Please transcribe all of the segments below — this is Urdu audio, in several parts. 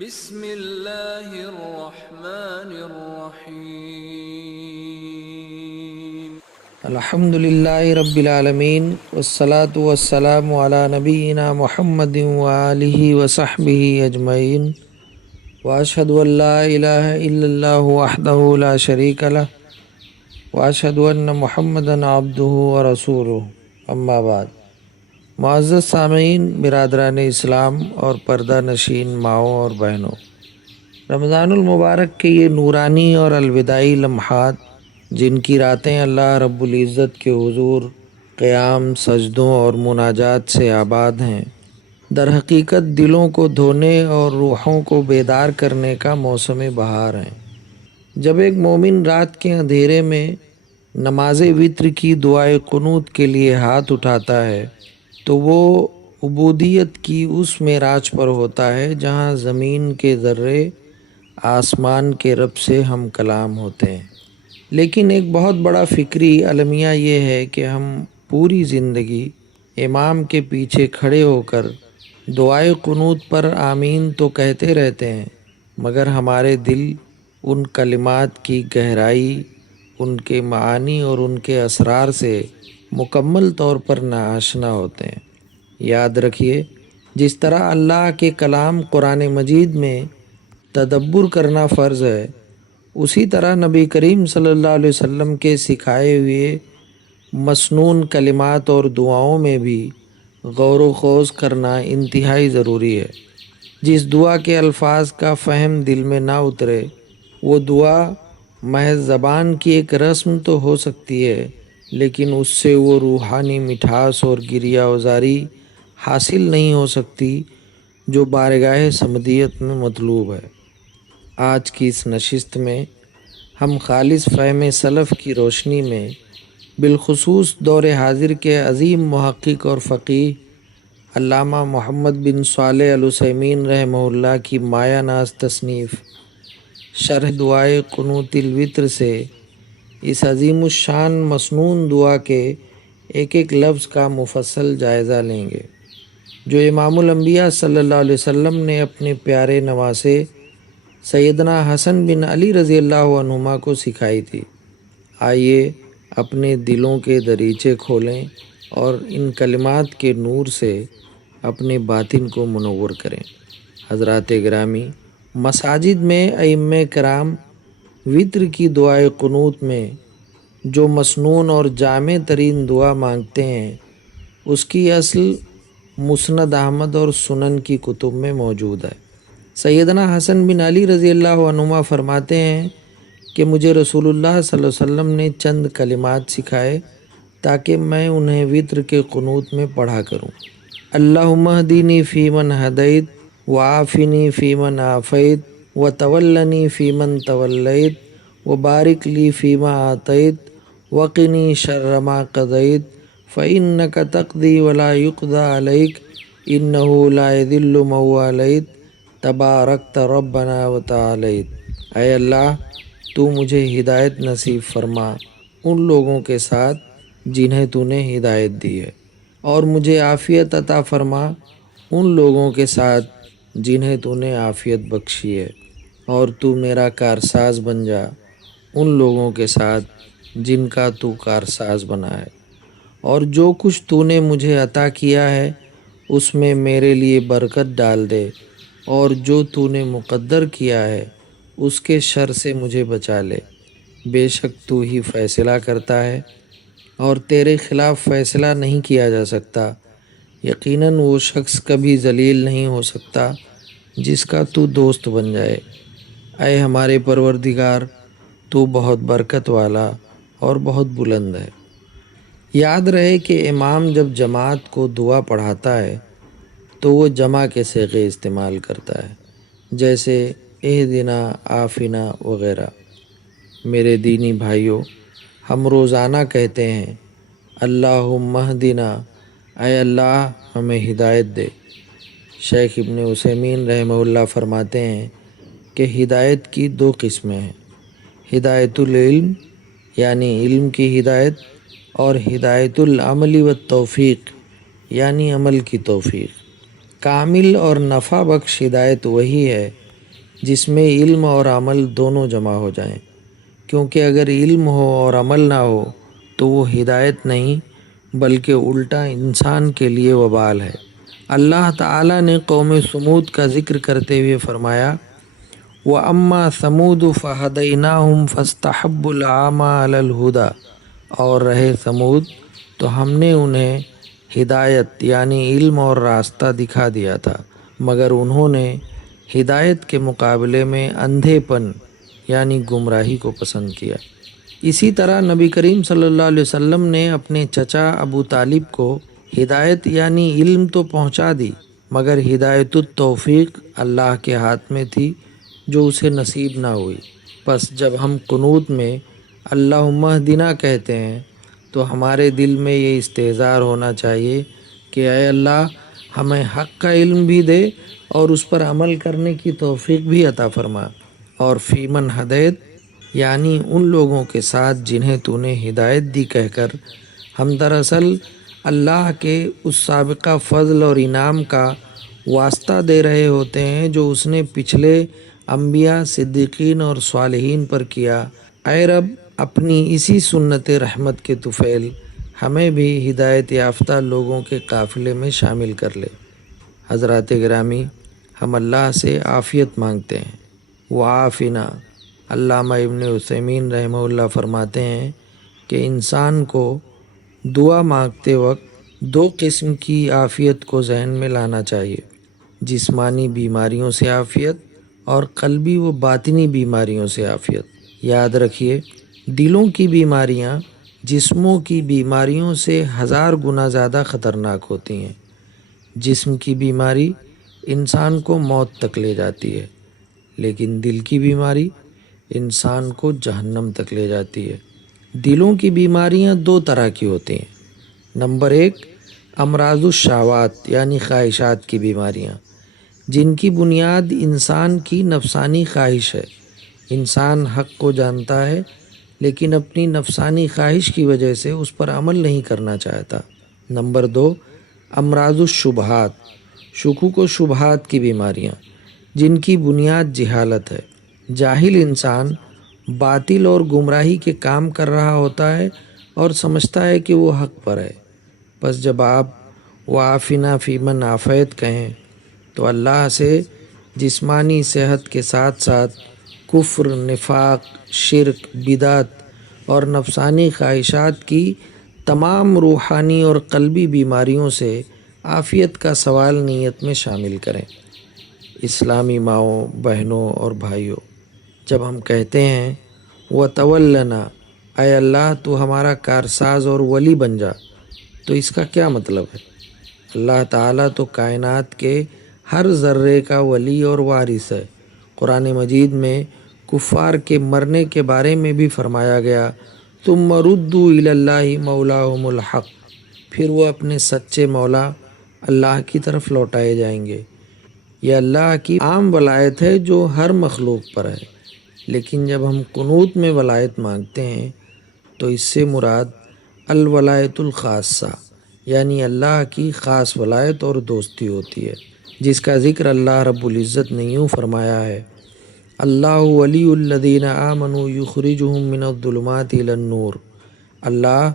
بسم اللہ الرحمن الرحیم۔ الحمد للہ رب العالمین والصلاة والسلام علی نبینا محمد وآلہ وصحبہ اجمعین، واشہد ان لا الہ الا اللہ وحدہ لا شریک لہ، واشہد ان محمدا عبدہ ورسولہ، اما بعد۔ معزز سامعین، برادران اسلام اور پردہ نشین ماؤں اور بہنوں، رمضان المبارک کے یہ نورانی اور الوداعی لمحات جن کی راتیں اللہ رب العزت کے حضور قیام، سجدوں اور مناجات سے آباد ہیں، در حقیقت دلوں کو دھونے اور روحوں کو بیدار کرنے کا موسم بہار ہیں۔ جب ایک مومن رات کے اندھیرے میں نماز وتر کی دعائے قنوت کے لیے ہاتھ اٹھاتا ہے تو وہ عبودیت کی اس معراج پر ہوتا ہے جہاں زمین کے ذرے آسمان کے رب سے ہم کلام ہوتے ہیں۔ لیکن ایک بہت بڑا فکری المیہ یہ ہے کہ ہم پوری زندگی امام کے پیچھے کھڑے ہو کر دعائے قنوت پر آمین تو کہتے رہتے ہیں، مگر ہمارے دل ان کلمات کی گہرائی، ان کے معانی اور ان کے اسرار سے مکمل طور پر ناآشنا ہوتے ہیں۔ یاد رکھیے، جس طرح اللہ کے کلام قرآن مجید میں تدبر کرنا فرض ہے، اسی طرح نبی کریم صلی اللہ علیہ وسلم کے سکھائے ہوئے مسنون کلمات اور دعاؤں میں بھی غور و خوض کرنا انتہائی ضروری ہے۔ جس دعا کے الفاظ کا فہم دل میں نہ اترے، وہ دعا محض زبان کی ایک رسم تو ہو سکتی ہے، لیکن اس سے وہ روحانی مٹھاس اور گریہ وزاری حاصل نہیں ہو سکتی جو بارگاہ صمدیت میں مطلوب ہے۔ آج کی اس نشست میں ہم خالص فہم سلف کی روشنی میں، بالخصوص دور حاضر کے عظیم محقق اور فقیہ علامہ محمد بن صالح العثیمین رحمہ اللہ کی مایہ ناز تصنیف شرح دعائے قنوت الوتر سے اس عظیم الشان مسنون دعا کے ایک ایک لفظ کا مفصل جائزہ لیں گے، جو امام الانبیاء صلی اللہ علیہ وسلم نے اپنے پیارے نواسے سیدنا حسن بن علی رضی اللہ عنہما کو سکھائی تھی۔ آئیے اپنے دلوں کے دریچے کھولیں اور ان کلمات کے نور سے اپنے باطن کو منور کریں۔ حضرات گرامی، مساجد میں ائمہ کرام وتر کی دعائے قنوت میں جو مسنون اور جامع ترین دعا مانگتے ہیں، اس کی اصل مسند احمد اور سنن کی کتب میں موجود ہے۔ سیدنا حسن بن علی رضی اللہ عنہما فرماتے ہیں کہ مجھے رسول اللہ صلی اللہ علیہ وسلم نے چند کلمات سکھائے تاکہ میں انہیں وتر کے قنوت میں پڑھا کروں۔ اللہم اہدنی فیمن ہدیت، وعافنی فیمن عافیت، وتولنی فیمن تولیت، وبارک لی فیما آتیت، وقنی شر ما قضیت، فإنک تقضی ولا یقضی علیک، انہ لا یذل من والیت، تبارکت ربنا وتعالیت۔ اے اللہ، تو مجھے ہدایت نصیب فرما ان لوگوں کے ساتھ جنہیں تو نے ہدایت دی ہے، اور مجھے عافیت عطا فرما ان لوگوں کے ساتھ جنہیں تو نے عافیت بخشی ہے، اور تو میرا کارساز بن جا ان لوگوں کے ساتھ جن کا تو کارساز بنا ہے، اور جو کچھ تو نے مجھے عطا کیا ہے اس میں میرے لیے برکت ڈال دے، اور جو تو نے مقدر کیا ہے اس کے شر سے مجھے بچا لے۔ بے شک تو ہی فیصلہ کرتا ہے اور تیرے خلاف فیصلہ نہیں کیا جا سکتا۔ یقیناً وہ شخص کبھی ذلیل نہیں ہو سکتا جس کا تو دوست بن جائے۔ اے ہمارے پروردگار، تو بہت برکت والا اور بہت بلند ہے۔ یاد رہے کہ امام جب جماعت کو دعا پڑھاتا ہے تو وہ جمع کے صیغے استعمال کرتا ہے، جیسے اہدنا، عافنا وغیرہ۔ میرے دینی بھائیوں، ہم روزانہ کہتے ہیں اللہم اہدنا، اے اللہ ہمیں ہدایت دے۔ شیخ ابن عثیمین رحمہ اللہ فرماتے ہیں کہ ہدایت کی دو قسمیں ہیں، ہدایت العلم یعنی علم کی ہدایت، اور ہدایت العمل والتوفیق یعنی عمل کی توفیق۔ کامل اور نفع بخش ہدایت وہی ہے جس میں علم اور عمل دونوں جمع ہو جائیں، کیونکہ اگر علم ہو اور عمل نہ ہو تو وہ ہدایت نہیں بلکہ الٹا انسان کے لیے وبال ہے۔ اللہ تعالیٰ نے قوم سمود کا ذکر کرتے ہوئے فرمایا، وَأَمَّا ثَمُودُ فَهَدَيْنَاهُمْ فَاسْتَحَبُّوا الْعَمَى عَلَى الْهُدَى، اور رہے سمود تو ہم نے انہیں ہدایت یعنی علم اور راستہ دکھا دیا تھا، مگر انہوں نے ہدایت کے مقابلے میں اندھے پن یعنی گمراہی کو پسند کیا۔ اسی طرح نبی کریم صلی اللہ علیہ وسلم نے اپنے چچا ابو طالب کو ہدایت یعنی علم تو پہنچا دی، مگر ہدایت التوفیق اللہ کے ہاتھ میں تھی جو اسے نصیب نہ ہوئی۔ پس جب ہم قنوت میں اللہم اہدنا کہتے ہیں تو ہمارے دل میں یہ استحضار ہونا چاہیے کہ اے اللہ ہمیں حق کا علم بھی دے اور اس پر عمل کرنے کی توفیق بھی عطا فرما، اور فیمن ہدایت یعنی ان لوگوں کے ساتھ جنہیں تو نے ہدایت دی کہہ کر ہم دراصل اللہ کے اس سابقہ فضل اور انعام کا واسطہ دے رہے ہوتے ہیں جو اس نے پچھلے انبیاء، صدیقین اور صالحین پر کیا۔ اے رب اپنی اسی سنت رحمت کے طفیل ہمیں بھی ہدایت یافتہ لوگوں کے قافلے میں شامل کر لے۔ حضرات گرامی، ہم اللہ سے عافیت مانگتے ہیں۔ وعافنا، علامہ ابن عثیمین رحمہ اللہ فرماتے ہیں کہ انسان کو دعا مانگتے وقت دو قسم کی عافیت کو ذہن میں لانا چاہیے، جسمانی بیماریوں سے عافیت اور قلبی و باطنی بیماریوں سے عافیت۔ یاد رکھیے، دلوں کی بیماریاں جسموں کی بیماریوں سے 1000 گنا زیادہ خطرناک ہوتی ہیں۔ جسم کی بیماری انسان کو موت تک لے جاتی ہے، لیکن دل کی بیماری انسان کو جہنم تک لے جاتی ہے۔ دلوں کی بیماریاں 2 طرح کی ہوتی ہیں۔ نمبر 1، امراض الشہوات یعنی خواہشات کی بیماریاں، جن کی بنیاد انسان کی نفسانی خواہش ہے۔ انسان حق کو جانتا ہے لیکن اپنی نفسانی خواہش کی وجہ سے اس پر عمل نہیں کرنا چاہتا۔ نمبر 2، امراض الشبہات، شکوک و شبہات کی بیماریاں، جن کی بنیاد جہالت ہے۔ جاہل انسان باطل اور گمراہی کے کام کر رہا ہوتا ہے اور سمجھتا ہے کہ وہ حق پر ہے۔ بس جب آپ وعافنا فیمن عافیت کہیں تو اللہ سے جسمانی صحت کے ساتھ ساتھ کفر، نفاق، شرک، بدعت اور نفسانی خواہشات کی تمام روحانی اور قلبی بیماریوں سے عافیت کا سوال نیت میں شامل کریں۔ اسلامی ماؤں، بہنوں اور بھائیوں، جب ہم کہتے ہیں وَتَوَلَّنَا، اے اللہ تو ہمارا کارساز اور ولی بن جا، تو اس کا کیا مطلب ہے؟ اللہ تعالیٰ تو کائنات کے ہر ذرے کا ولی اور وارث ہے۔ قرآن مجید میں کفار کے مرنے کے بارے میں بھی فرمایا گیا، ثُمَّ رُدُّوا إِلَى اللَّهِ مَوْلَاهُمُ الْحَقِّ، پھر وہ اپنے سچے مولا اللہ کی طرف لوٹائے جائیں گے۔ یہ اللہ کی عام ولایت ہے جو ہر مخلوق پر ہے، لیکن جب ہم قنوت میں ولایت مانگتے ہیں تو اس سے مراد الولایت الخاصہ یعنی اللہ کی خاص ولایت اور دوستی ہوتی ہے، جس کا ذکر اللہ رب العزت نے یوں فرمایا ہے، اللہ ولی الذین آمنوا یخرجہم من الظلمات الی النور، اللہ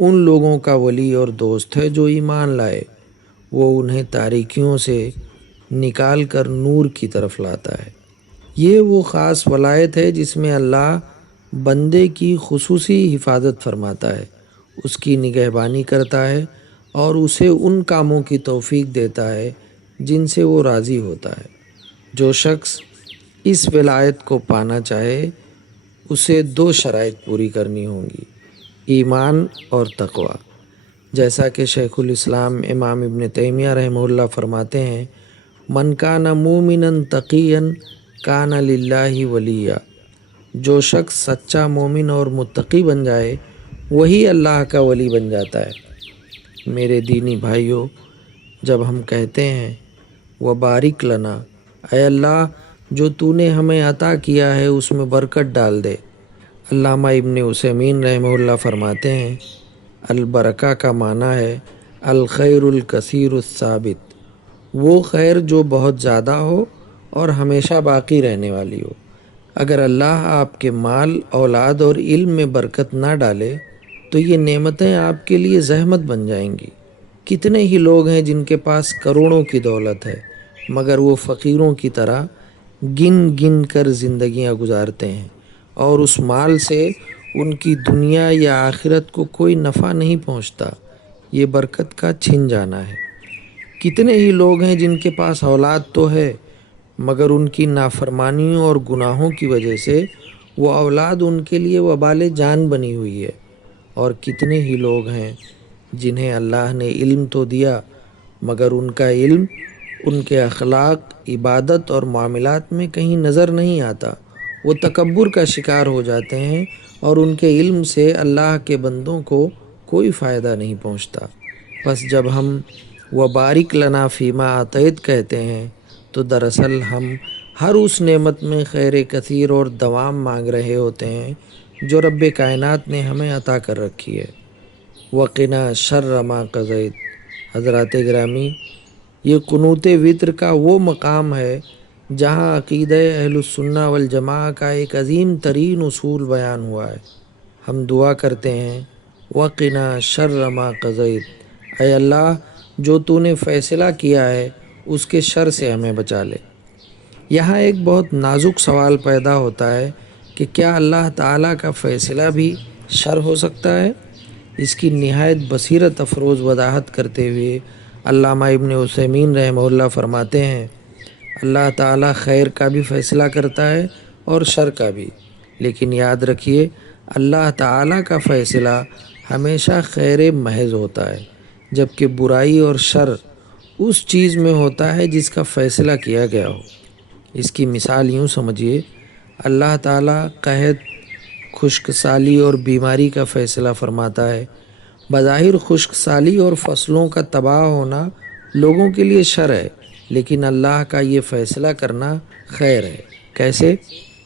ان لوگوں کا ولی اور دوست ہے جو ایمان لائے، وہ انہیں تاریکیوں سے نکال کر نور کی طرف لاتا ہے۔ یہ وہ خاص ولایت ہے جس میں اللہ بندے کی خصوصی حفاظت فرماتا ہے، اس کی نگہبانی کرتا ہے اور اسے ان کاموں کی توفیق دیتا ہے جن سے وہ راضی ہوتا ہے۔ جو شخص اس ولایت کو پانا چاہے اسے 2 شرائط پوری کرنی ہوں گی، ایمان اور تقوی۔ جیسا کہ شیخ الاسلام امام ابن تیمیہ رحمہ اللہ فرماتے ہیں، من کان مومنا تقیا کان للہ ولیا، جو شخص سچا مومن اور متقی بن جائے وہی اللہ کا ولی بن جاتا ہے۔ میرے دینی بھائیوں، جب ہم کہتے ہیں وبارک لنا، اے اللہ جو تو نے ہمیں عطا کیا ہے اس میں برکت ڈال دے۔ علامہ ابن عثیمین رحمہ اللہ فرماتے ہیں، البرکہ کا معنی ہے الخیر الکثیر الثابت، وہ خیر جو بہت زیادہ ہو اور ہمیشہ باقی رہنے والی ہو۔ اگر اللہ آپ کے مال، اولاد اور علم میں برکت نہ ڈالے تو یہ نعمتیں آپ کے لیے زحمت بن جائیں گی۔ کتنے ہی لوگ ہیں جن کے پاس کروڑوں کی دولت ہے مگر وہ فقیروں کی طرح گن گن کر زندگیاں گزارتے ہیں، اور اس مال سے ان کی دنیا یا آخرت کو کوئی نفع نہیں پہنچتا۔ یہ برکت کا چھن جانا ہے۔ کتنے ہی لوگ ہیں جن کے پاس اولاد تو ہے مگر ان کی نافرمانیوں اور گناہوں کی وجہ سے وہ اولاد ان کے لیے وبال جان بنی ہوئی ہے، اور کتنے ہی لوگ ہیں جنہیں اللہ نے علم تو دیا مگر ان کا علم ان کے اخلاق، عبادت اور معاملات میں کہیں نظر نہیں آتا۔ وہ تکبر کا شکار ہو جاتے ہیں اور ان کے علم سے اللہ کے بندوں کو کوئی فائدہ نہیں پہنچتا۔ بس جب ہم وبارک لنا فیما آتیت کہتے ہیں تو دراصل ہم ہر اس نعمت میں خیر کثیر اور دوام مانگ رہے ہوتے ہیں جو رب کائنات نے ہمیں عطا کر رکھی ہے۔ وقنا شر ما قضیت۔ حضرات گرامی، یہ قنوت وتر کا وہ مقام ہے جہاں عقیدہ اہل السنہ والجماعہ کا ایک عظیم ترین اصول بیان ہوا ہے۔ ہم دعا کرتے ہیں وقنا شر ما قضیت، اے اللہ جو تو نے فیصلہ کیا ہے اس کے شر سے ہمیں بچا لے۔ یہاں ایک بہت نازک سوال پیدا ہوتا ہے کہ کیا اللہ تعالیٰ کا فیصلہ بھی شر ہو سکتا ہے؟ اس کی نہایت بصیرت افروز وضاحت کرتے ہوئے علامہ ابن عثیمین رحمہ اللہ فرماتے ہیں، اللہ تعالیٰ خیر کا بھی فیصلہ کرتا ہے اور شر کا بھی، لیکن یاد رکھیے اللہ تعالیٰ کا فیصلہ ہمیشہ خیر محض ہوتا ہے، جبکہ برائی اور شر اس چیز میں ہوتا ہے جس کا فیصلہ کیا گیا ہو۔ اس کی مثال یوں سمجھیے، اللہ تعالیٰ قحط، خشک سالی اور بیماری کا فیصلہ فرماتا ہے۔ بظاہر خشک سالی اور فصلوں کا تباہ ہونا لوگوں کے لیے شر ہے، لیکن اللہ کا یہ فیصلہ کرنا خیر ہے۔ کیسے؟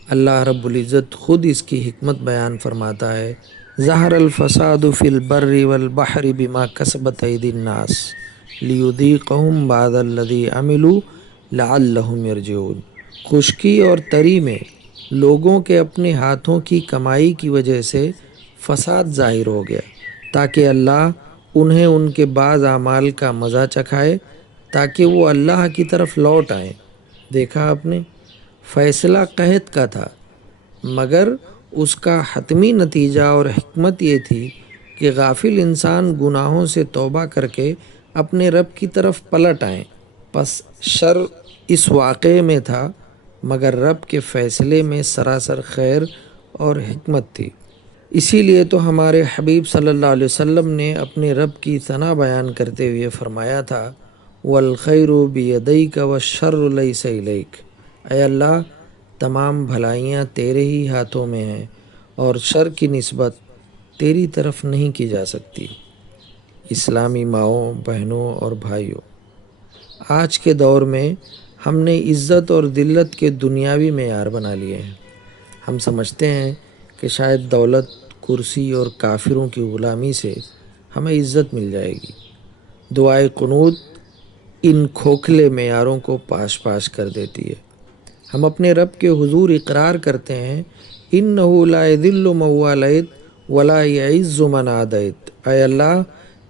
اللہ رب العزت خود اس کی حکمت بیان فرماتا ہے، ظہر الفساد فی البر والبحر بما کسبت ایدی الناس لیذیقہم بعض الذی عملوا لعلہم یرجعون۔ خشکی اور تری میں لوگوں کے اپنے ہاتھوں کی کمائی کی وجہ سے فساد ظاہر ہو گیا تاکہ اللہ انہیں ان کے بعض اعمال کا مزہ چکھائے تاکہ وہ اللہ کی طرف لوٹ آئیں۔ دیکھا آپ نے، فیصلہ قحط کا تھا مگر اس کا حتمی نتیجہ اور حکمت یہ تھی کہ غافل انسان گناہوں سے توبہ کر کے اپنے رب کی طرف پلٹ آئیں۔ پس شر اس واقعے میں تھا مگر رب کے فیصلے میں سراسر خیر اور حکمت تھی۔ اسی لیے تو ہمارے حبیب صلی اللہ علیہ وسلم نے اپنے رب کی ثنا بیان کرتے ہوئے فرمایا تھا والخیر بیدیک والشر لیس الیک، اے اللہ تمام بھلائیاں تیرے ہی ہاتھوں میں ہیں اور شر کی نسبت تیری طرف نہیں کی جا سکتی۔ اسلامی ماؤں، بہنوں اور بھائیوں، آج کے دور میں ہم نے عزت اور ذلت کے دنیاوی معیار بنا لیے ہیں۔ ہم سمجھتے ہیں کہ شاید دولت، کرسی اور کافروں کی غلامی سے ہمیں عزت مل جائے گی۔ دعائے قنوت ان کھوکھلے معیاروں کو پاش پاش کر دیتی ہے۔ ہم اپنے رب کے حضور اقرار کرتے ہیں انہ لا یذل من والیت ولا یعز من عادیت، اے اللہ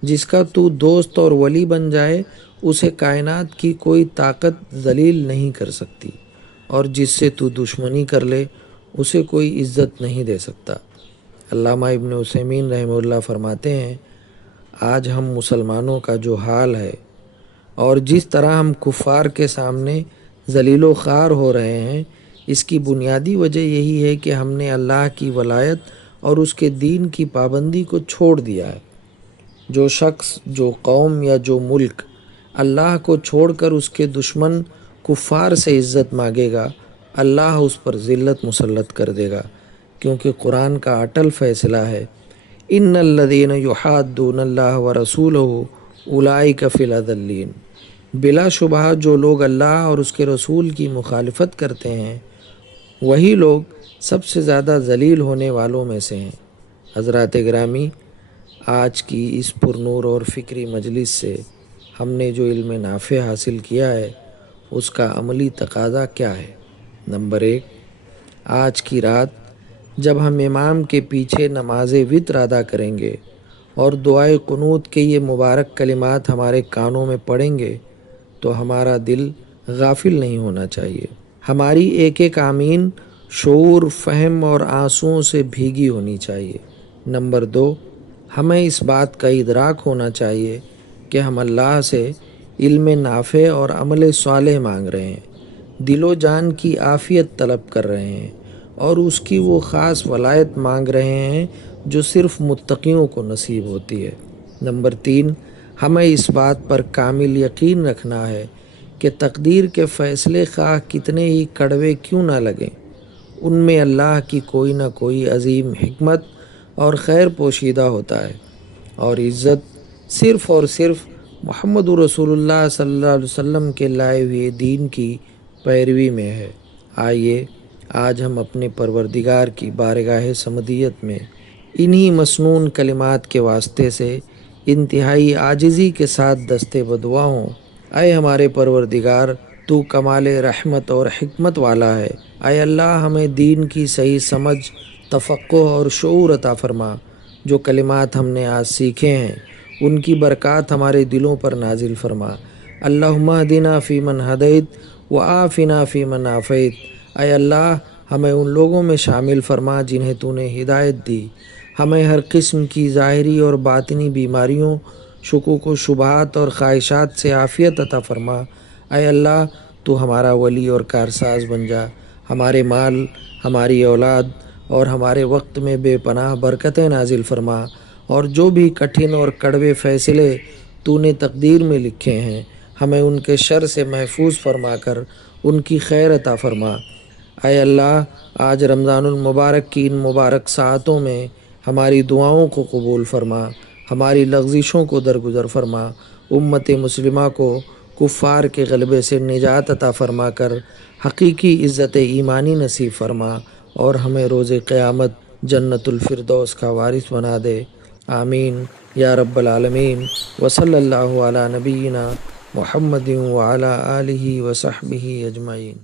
جس کا تو دوست اور ولی بن جائے اسے کائنات کی کوئی طاقت ذلیل نہیں کر سکتی، اور جس سے تو دشمنی کر لے اسے کوئی عزت نہیں دے سکتا۔ علامہ ابن عثیمین رحمہ اللہ فرماتے ہیں، آج ہم مسلمانوں کا جو حال ہے اور جس طرح ہم کفار کے سامنے ذلیل و خوار ہو رہے ہیں، اس کی بنیادی وجہ یہی ہے کہ ہم نے اللہ کی ولایت اور اس کے دین کی پابندی کو چھوڑ دیا ہے۔ جو شخص، جو قوم یا جو ملک اللہ کو چھوڑ کر اس کے دشمن کفار سے عزت مانگے گا، اللہ اس پر ذلت مسلط کر دے گا، کیونکہ قرآن کا اٹل فیصلہ ہے ان الذین یحادون اللہ ورسولہ اولئک فی الاذلین، بلا شبہ جو لوگ اللہ اور اس کے رسول کی مخالفت کرتے ہیں وہی لوگ سب سے زیادہ ذلیل ہونے والوں میں سے ہیں۔ حضرات گرامی، آج کی اس پرنور اور فکری مجلس سے ہم نے جو علم نافع حاصل کیا ہے اس کا عملی تقاضا کیا ہے؟ نمبر 1، آج کی رات جب ہم امام کے پیچھے نماز وتر ادا کریں گے اور دعائے قنوت کے یہ مبارک کلمات ہمارے کانوں میں پڑیں گے تو ہمارا دل غافل نہیں ہونا چاہیے۔ ہماری ایک ایک آمین شعور، فہم اور آنسوؤں سے بھیگی ہونی چاہیے۔ نمبر 2، ہمیں اس بات کا ادراک ہونا چاہیے کہ ہم اللہ سے علم نافع اور عمل صالح مانگ رہے ہیں، دل و جان کی عافیت طلب کر رہے ہیں اور اس کی وہ خاص ولایت مانگ رہے ہیں جو صرف متقیوں کو نصیب ہوتی ہے۔ نمبر 3، ہمیں اس بات پر کامل یقین رکھنا ہے کہ تقدیر کے فیصلے خواہ کتنے ہی کڑوے کیوں نہ لگیں، ان میں اللہ کی کوئی نہ کوئی عظیم حکمت اور خیر پوشیدہ ہوتا ہے، اور عزت صرف اور صرف محمد رسول اللہ صلی اللہ علیہ وسلم کے لائے ہوئے دین کی پیروی میں ہے۔ آئیے آج ہم اپنے پروردگار کی بارگاہ سمدیت میں انہی مسنون کلمات کے واسطے سے انتہائی عاجزی کے ساتھ دستے بدعا ہوں۔ اے ہمارے پروردگار، تو کمال رحمت اور حکمت والا ہے۔ اے اللہ، ہمیں دین کی صحیح سمجھ، تفقہ اور شعور عطا فرما۔ جو کلمات ہم نے آج سیکھے ہیں ان کی برکات ہمارے دلوں پر نازل فرما۔ اللہم اہدنا فیمن ہدیت وعافنا فیمن عافیت۔ اے اللہ، ہمیں ان لوگوں میں شامل فرما جنہیں تو نے ہدایت دی۔ ہمیں ہر قسم کی ظاہری اور باطنی بیماریوں، شکوک و شبہات اور خواہشات سے عافیت عطا فرما۔ اے اللہ، تو ہمارا ولی اور کارساز بن جا۔ ہمارے مال، ہماری اولاد اور ہمارے وقت میں بے پناہ برکتیں نازل فرما، اور جو بھی کٹھن اور کڑوے فیصلے تو نے تقدیر میں لکھے ہیں ہمیں ان کے شر سے محفوظ فرما کر ان کی خیر عطا فرما۔ اے اللہ، آج رمضان المبارک کی ان مبارک ساعتوں میں ہماری دعاؤں کو قبول فرما، ہماری لغزشوں کو درگزر فرما، امت مسلمہ کو کفار کے غلبے سے نجات عطا فرما کر حقیقی عزت ایمانی نصیب فرما، اور ہمیں روز قیامت جنت الفردوس کا وارث بنا دے۔ آمین یا رب العالمین۔ وصلی اللہ علی نبینا محمد وعلی آلہ وصحبہ اجمعین۔